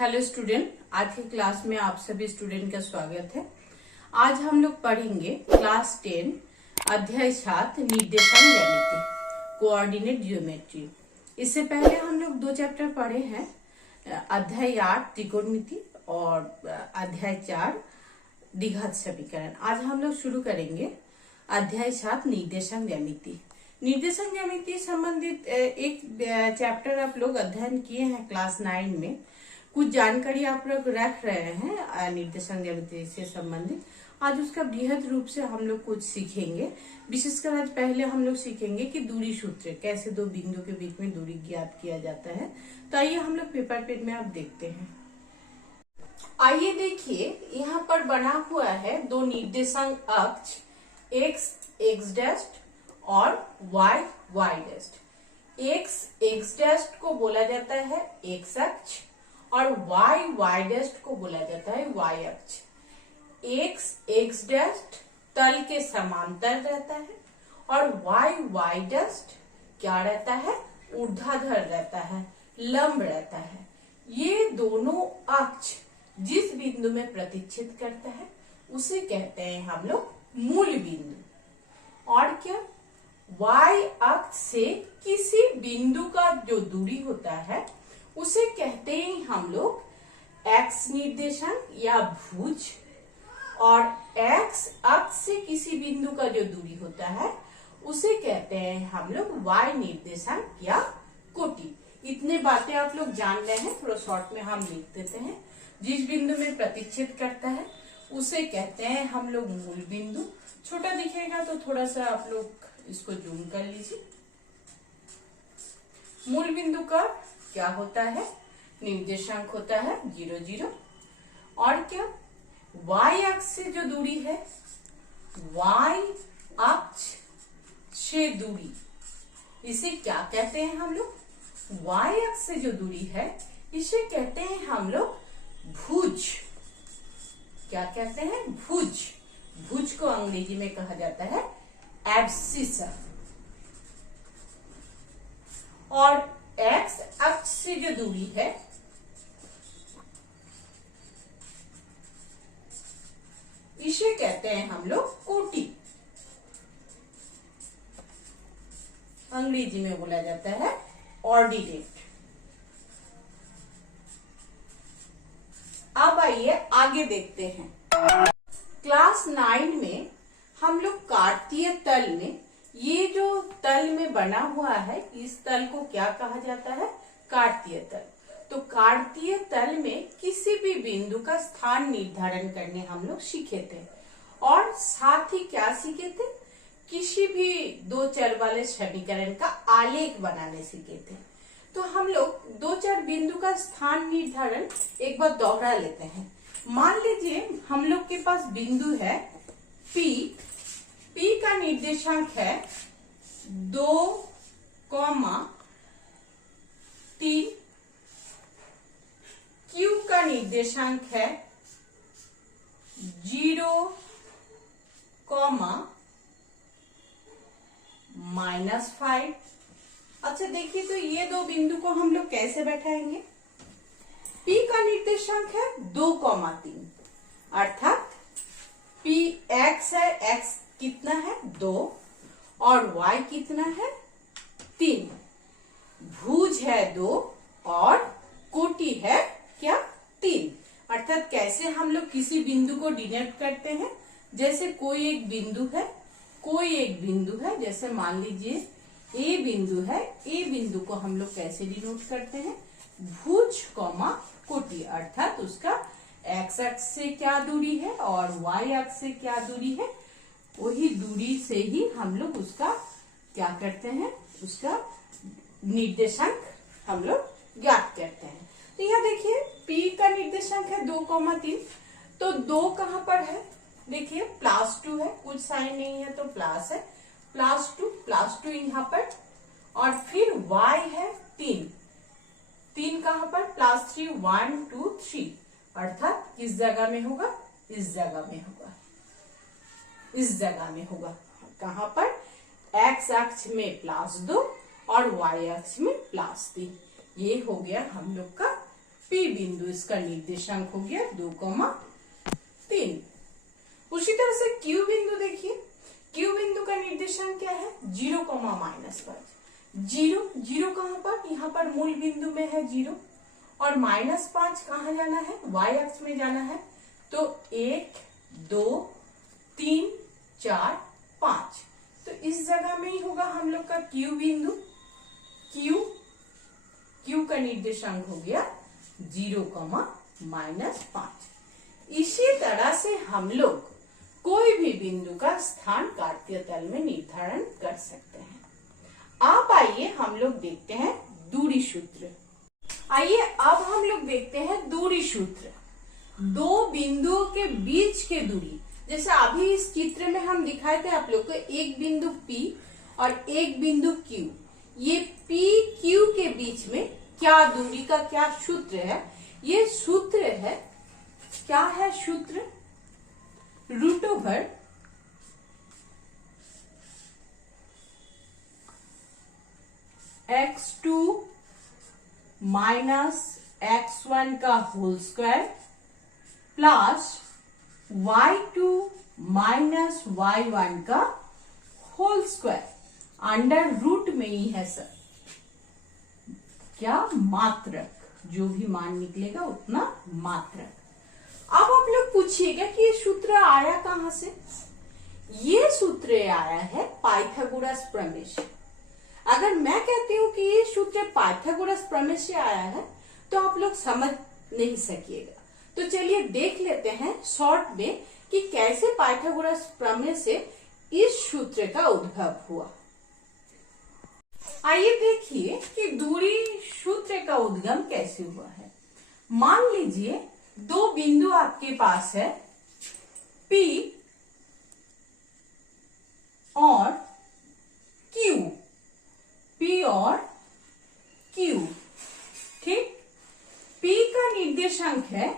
Hello student, आज की class में आप सभी स्टूडेंट का स्वागत है। आज हम लोग पढ़ेंगे क्लास 10 अध्याय 7 निर्देशांक ज्यामिति कोऑर्डिनेट ज्योमेट्री। इससे पहले हम लोग 2 चैप्टर पढ़े हैं, अध्याय 8 त्रिकोणमिति और अध्याय 4 द्विघात समीकरण। आज हम लोग शुरू करेंगे अध्याय 7 निर्देशांक ज्यामिति। निर्देशांक ज्यामिति संबंधित एक चैप्टर आप लोग अध्ययन किए हैं क्लास 9 में। कुछ जानकारी आप लोग रख रहे हैं निर्देशांक ज्यामिति से संबंधित। आज उसका बृहद रूप से हम लोग कुछ सीखेंगे। विशेषकर आज पहले हम लोग सीखेंगे कि दूरी सूत्र, कैसे दो बिंदु के बीच में दूरी ज्ञात किया जाता है। तो आइए हम लोग पेपर पेज में आप देखते हैं। आइए देखिए, यहाँ पर बना हुआ है दो निर्देशांक अक्ष x x डैश और y y dash. x dash को बोला जाता है x अक्ष और y डैश को बोला जाता है y अक्ष। x डैश तल के समांतर रहता है और y डैश क्या रहता है, ऊर्ध्वाधर रहता है, लंब रहता है। ये दोनों अक्ष जिस बिंदु में प्रतिच्छेद करता है उसे कहते हैं हम लोग मूल बिंदु। और क्या, y अक्ष से किसी बिंदु का जो दूरी होता है उसे कहते हैं हम लोग x निर्देशांक या भुज, और x अक्ष से किसी बिंदु का जो दूरी होता है उसे कहते हैं हम लोग y निर्देशांक या कोटि। इतने बातें आप लोग जान रहे हैं, थोड़ा शॉर्ट में हम लिख देते हैं। जिस बिंदु में प्रतिच्छेद करता है उसे कहते हैं हम लोग मूल बिंदु। छोटा दिखेगा तो थोड़ा सा आप लोग इसको जूम कर लीजिए। मूल बिंदु का क्या होता है, निर्देशांक होता है 0 0। और क्या, y अक्ष से जो दूरी है, y अक्ष से दूरी, इसे क्या कहते हैं हम लोग, y अक्ष से जो दूरी है इसे कहते हैं हम लोग भुज। क्या कहते हैं, भुज। भुज को अंग्रेजी में कहा जाता है एब्सिस। और x अक्ष से जो दूरी है इसे कहते हैं हम लोग कोटि। अंग्रेजी में बोला जाता है ऑर्डिनेट। अब आइए आगे देखते हैं। क्लास 9 में हम लोग कार्तीय तल में, ये जो तल में बना हुआ है इस तल को क्या कहा जाता है, कार्तीय तल। तो कार्तीय तल में किसी भी बिंदु का स्थान निर्धारण करने हम लोग सीखे थे, और साथ ही क्या सीखे थे, किसी भी दो चर वाले समीकरण का आलेख बनाने सीखे थे। तो हम लोग 2-4 बिंदु का स्थान निर्धारण एक बार दोहरा लेते हैं। मान लीजिए हम लोग के पास बिंदु है P का निर्देशांक है 2, 3। Q का निर्देशांक है 0, -5। अच्छा देखिए, तो ये दो बिंदु को हम लोग कैसे बैठाएंगे। P का निर्देशांक है 2, 3, अर्थात P x है, x कितना है 2, और y कितना है 3। भुज है 2 और कोटि है क्या, 3। अर्थात कैसे हम लोग किसी बिंदु को डिनोट करते हैं, जैसे कोई एक बिंदु है, जैसे मान लीजिए A बिंदु है, A बिंदु को हम लोग कैसे डिनोट करते हैं, भुज कोटि। अर्थात उसका x अक्ष से क्या दूरी है और y अक्ष से क्या दूरी है, वही दूरी से ही हम लोग उसका क्या करते हैं, उसका निर्देशांक हम लोग ज्ञात करते हैं। तो यहाँ देखिए P का निर्देशांक है 2, 3। तो 2 कहाँ पर है, देखिए +2 है, कुछ साइन नहीं है तो प्लस है, +2 यहाँ पर। और फिर y है 3 कहाँ पर, +3, 1, 2, 3। अर्थात किस जगह में होगा, इस जगह में होगा। कहाँ पर, x अक्ष में +2 और y अक्ष में +3। ये हो गया हम लोग का P बिंदु, इसका निर्देशांक हो गया 2,3। उसी तरह से Q बिंदु देखिए, Q बिंदु का निर्देशांक क्या है 0,-5। 0 कहां पर, यहाँ पर मूल बिंदु में है 0 और -5 कहाँ जाना है, y अक्ष में जाना है। तो 1 2 3 4 5, तो इस जगह में ही होगा हम लोग का Q बिंदु। Q का निर्देशांक हो गया 0,-5। इसी तरह से हम लोग कोई भी बिंदु का स्थान कार्तीय तल में निर्धारण कर सकते हैं। आप आइए हम लोग देखते हैं दूरी सूत्र। आइए अब हम लोग देखते हैं दूरी सूत्र। दो बिंदुओं के बीच के दूरी, जैसे अभी इस चित्र में हम दिखाए थे आप लोग को, एक बिंदु P और एक बिंदु Q। ये P Q के बीच में क्या दूरी का क्या सूत्र है, ये सूत्र है, क्या है सूत्र, √/(x2 - x1 का whole square plus y2 - y1 का होल स्क्वायर, अंडर रूट में ही है सर, क्या मात्रक, जो भी मान निकलेगा उतना मात्रक। अब आप लोग पूछिएगा कि ये सूत्र आया कहां से। ये सूत्र आया है पाइथागोरस प्रमेय से। अगर मैं कहती हूँ कि ये सूत्र पाइथागोरस प्रमेय से आया है तो आप लोग समझ नहीं सकिएगा। तो चलिए देख लेते हैं शॉर्ट में कि कैसे पाइथागोरस प्रमेय से इस सूत्र का उद्भव हुआ। आइए देखिए कि दूरी सूत्र का उद्गम कैसे हुआ है। मान लीजिए दो बिंदु आपके पास है P और Q, P और Q, ठीक। P का निर्देशांक है,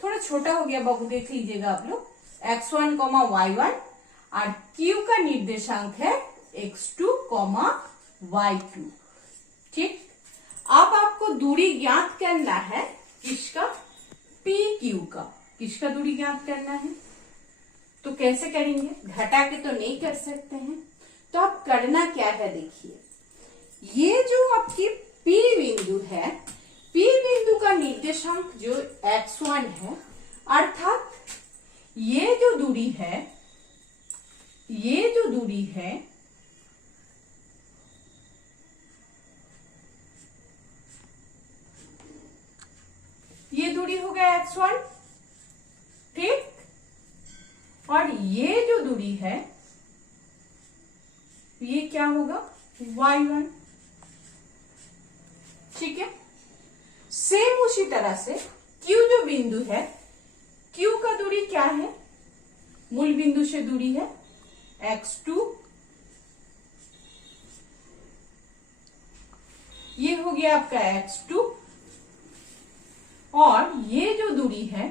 थोड़ा छोटा हो गया बाबू, देख लीजिएगा आप लोग, x1, y1 और Q का निर्देशांक है x2, y2, ठीक। अब आपको दूरी ज्ञात करना है, किसका, PQ का। किसका दूरी ज्ञात करना है, तो कैसे करेंगे, घटा के तो नहीं कर सकते हैं। तो अब करना क्या है, देखिए ये जो आपकी P बिंदु है, P बिंदु का निर्देशांक जो x1 है, अर्थात ये जो दूरी है, ये जो दूरी है ये दूरी हो गया x1, ठीक। और ये जो दूरी है ये क्या होगा y1, ठीक है। सेम उसी तरह से Q जो बिंदु है, Q का दूरी क्या है, मूल बिंदु से दूरी है x2, ये हो गया आपका x2, और ये जो दूरी है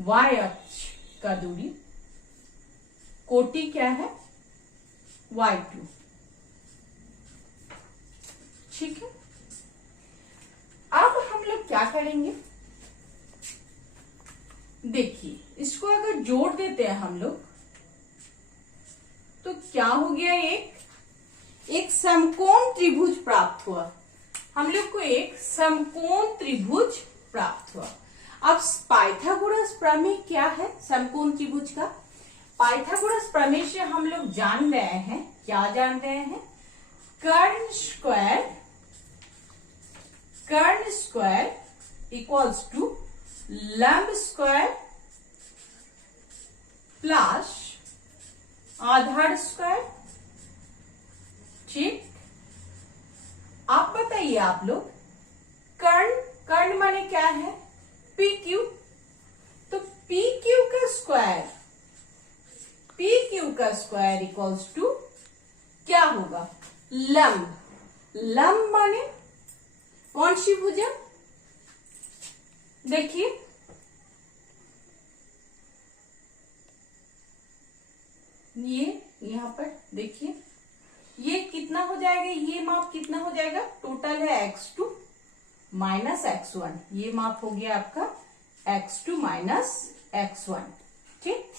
y अक्ष का दूरी, कोटि क्या है y2, ठीक है। अब हम लोग क्या करेंगे, देखिए इसको अगर जोड़ देते हैं हम लोग तो क्या हो गया, एक समकोण त्रिभुज प्राप्त हुआ। हम लोग को एक समकोण त्रिभुज प्राप्त हुआ। अब पाइथागोरस प्रमेय क्या है समकोण त्रिभुज का, पाइथागोरस प्रमेय से हम लोग जान रहे हैं, क्या जान रहे हैं, कर्ण स्क्वायर इक्वल्स टू लंब स्क्वायर प्लस आधार स्क्वायर, ठीक। आप बताइए आप लोग, कर्ण माने क्या है, PQ, तो PQ का स्क्वायर इक्वल्स टू क्या होगा, लंब माने कौन सी भुजा, देखिए ये यहां पर देखिए, ये कितना हो जाएगा, ये माप कितना हो जाएगा, टोटल है x2 माइनस x1, ये माप हो गया आपका x2 माइनस x1, ठीक।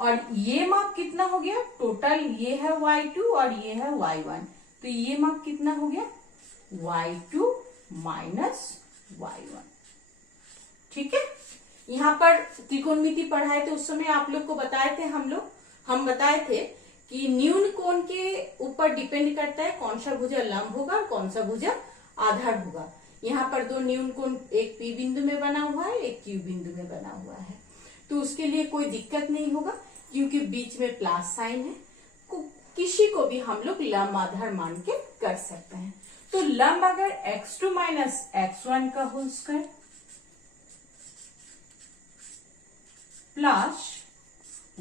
और ये माप कितना हो गया टोटल, ये है y2 और ये है y1, तो ये माप कितना हो गया y2 माइनस y1, ठीक है। यहाँ पर त्रिकोणमिति पढ़ाए थे उस समय आप लोग को बताए थे हम बताए थे कि न्यून कोण के ऊपर डिपेंड करता है कौन सा भुजा लंब होगा और कौन सा भुजा आधार होगा। यहाँ पर दो न्यून कोण एक P बिंदु में बना हुआ है, एक Q बिंदु में बना हुआ है, तो उसके लिए कोई दिक्कत नहीं होगा क्योंकि बीच में प्लस साइन है। किसी को भी हम लोग लंब आधार मान के कर सकते हैं। तो लंब अगर x2 माइनस x1 का whole square plus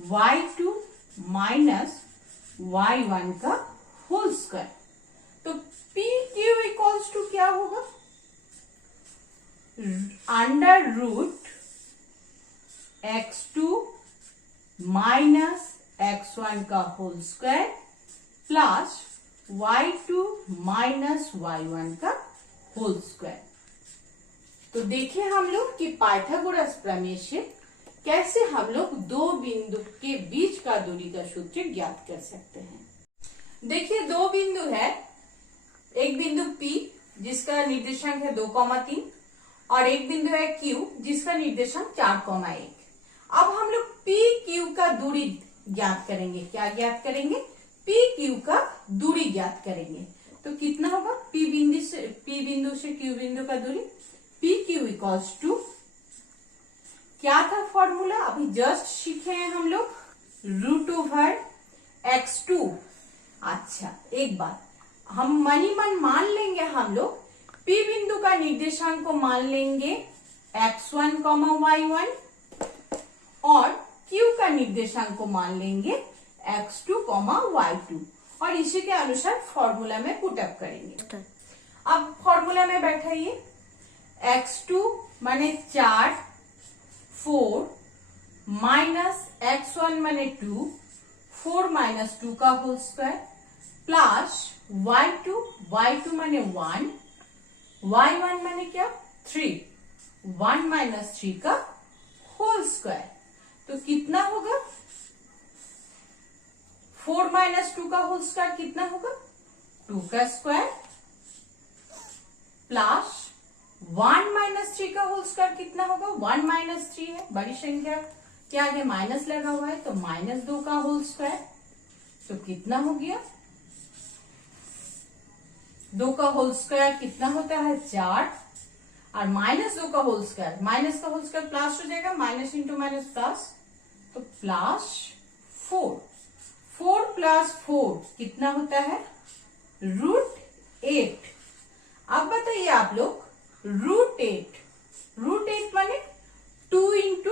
y2 minus y1 का होल स्क्वायर, तो पी क्यू इक्वल्स टू क्या होगा under root x2 minus x1 का whole square plus y2 minus y1 का होल स्क्वायर। तो देखिए हम लोग कि पाइथागोरस प्रमेय से कैसे हम लोग दो बिंदु के बीच का दूरी का सूत्र ज्ञात कर सकते हैं। देखिए दो बिंदु है, एक बिंदु P जिसका निर्देशांक है 2,3 और एक बिंदु है Q जिसका निर्देशांक 4,1। अब हम लोग P Q का दूरी ज्ञात करेंगे। क्या ज्ञात करेंगे? P Q का दूरी ज्ञात करेंगे। तो कितना होगा P बिंदु से Q बिंदु का दूरी P Q इक्वल्स टू, क्या था फॉर्मूला अभी जस्ट सीखे हैं हम लोग, रूट ओवर x2। अच्छा एक बात हम मनी मन मान लेंगे, हम लोग P बिंदु का निर्देशांक को मान लेंगे x1, y1 और Q का निर्देशांक को मान लेंगे x2, y2 और इसी के अनुसार फॉर्मूला में पुटअप करेंगे। अब फॉर्मूला में बैठाइए, x2 माने 4 4 माइनस x1 माने 2 4 माइनस 2 का होल स्क्वायर प्लस y2 माने 1 y1 माने क्या 3 1 माइनस 3 का होल स्क्वायर। तो कितना होगा 4 माइनस 2 का होल स्क्वायर कितना होगा 2 का स्क्वायर प्लस 1 माइनस 3 का होल स्क्वायर कितना होगा 1 माइनस 3 है, बड़ी संख्या के आगे माइनस लगा हुआ है तो माइनस 2 का होल स्क्वायर। तो कितना हो गया 2 का होल स्क्वायर कितना होता है 4 और माइनस 2 का होल स्क्वायर, माइनस का होल स्क्वायर प्लस हो जाएगा, माइनस इंटू माइनस प्लस, तो प्लस 4 प्लस 4 कितना होता है रूट 8। अब बताइए आप लोग रूट 8 माने 2 इंटू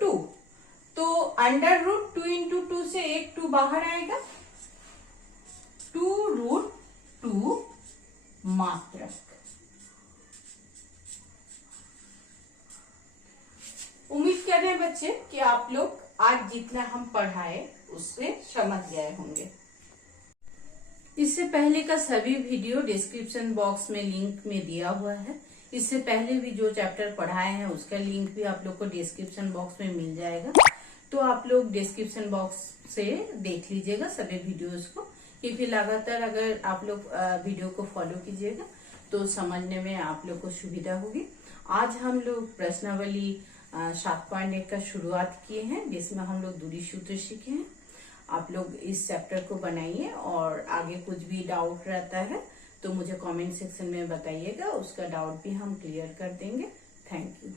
2, तो अंडर रूट 2 इंटू 2 से एक 2 बाहर आएगा, 2 रूट 2 मात्रक। उम्मीद कर रहे हैं बच्चे कि आप लोग आज जितना हम पढ़ाए उससे समझ गए होंगे। इससे पहले का सभी वीडियो डिस्क्रिप्शन बॉक्स में लिंक में दिया हुआ है। इससे पहले भी जो चैप्टर पढ़ाए हैं उसका लिंक भी आप लोग को डिस्क्रिप्शन बॉक्स में मिल जाएगा, तो आप लोग डिस्क्रिप्शन बॉक्स से देख लीजिएगा सभी वीडियोस को, क्योंकि लगातार अगर आप लोग वीडियो को फॉलो कीजिएगा तो समझने में आप लोग को सुविधा होगी। आज हम लोग प्रश्नावली 7.1 का शुरुआत किए हैं जिसमें हम लोग दूरी सूत्र सीखे हैं। आप लोग इस चैप्टर को बनाइए और आगे कुछ भी डाउट रहता है तो मुझे कमेंट सेक्शन में बताइएगा, उसका डाउट भी हम क्लियर कर देंगे। Thank you.